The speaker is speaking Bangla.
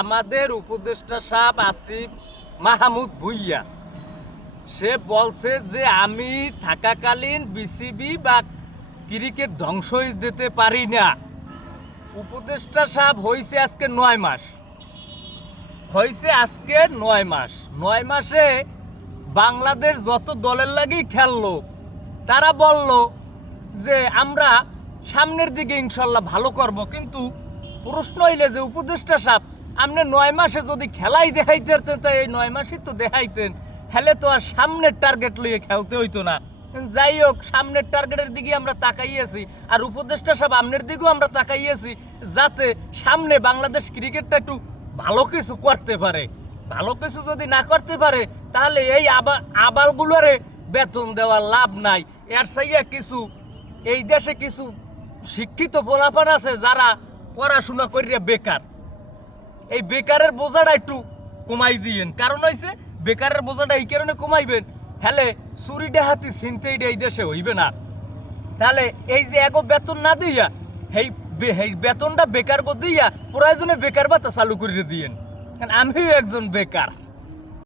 আমাদের উপদেষ্টা সাহেব আসিফ মাহমুদ ভুইয়া সে বলছে যে আমি থাকাকালীন বিসিবি বা ক্রিকেট ধ্বংস দিতে পারি না। উপদেষ্টা সাহেব হয়েছে আজকে 9 মাস, হয়েছে আজকে 9 মাস। 9 মাসে বাংলাদেশ যত দলের লাগি খেললো তারা বলল যে আমরা সামনের দিকে ইনশাল্লাহ ভালো করব, কিন্তু প্রশ্ন হইলে যে উপদেষ্টা সাহেব আপনি 9 মাসে যদি খেলাই দেখাইতেন তাই এই 9 মাসই তো দেখাইতেন, হেলে তো আর সামনের টার্গেট লইয়ে খেলতে হইতো না। যাই হোক, সামনের টার্গেটের দিকে আমরা তাকাইয়েছি, আর উপদেষ্টা সাহেব আপনার দিকেও আমরা তাকাইয়েছি, যাতে সামনে বাংলাদেশ ক্রিকেটটা একটু ভালো কিছু করতে পারে। ভালো কিছু যদি না করতে পারে তাহলে এই আবালগুলোরে বেতন দেওয়ার লাভ নাই। এর সাইয়া কিছু এই দেশে কিছু শিক্ষিত পোলাপান আছে যারা পড়াশোনা করিয়া বেকার, এই বেকারের বোঝাটা একটু কমাই দিয়েন। কারণ হয়েছে বেকারের বোঝাটা এই কারণে কমাইবেন, হ্যালে চুরি ডাহাতি ছিনতাই এই দেশে হইবে না। তাহলে এই যে এগো বেতন না দিয়া এই বেতনটা বেকার দিয়া প্রয়োজনে বেকার ভাতা চালু করে দিয়েন, কারণ আমিও একজন বেকার।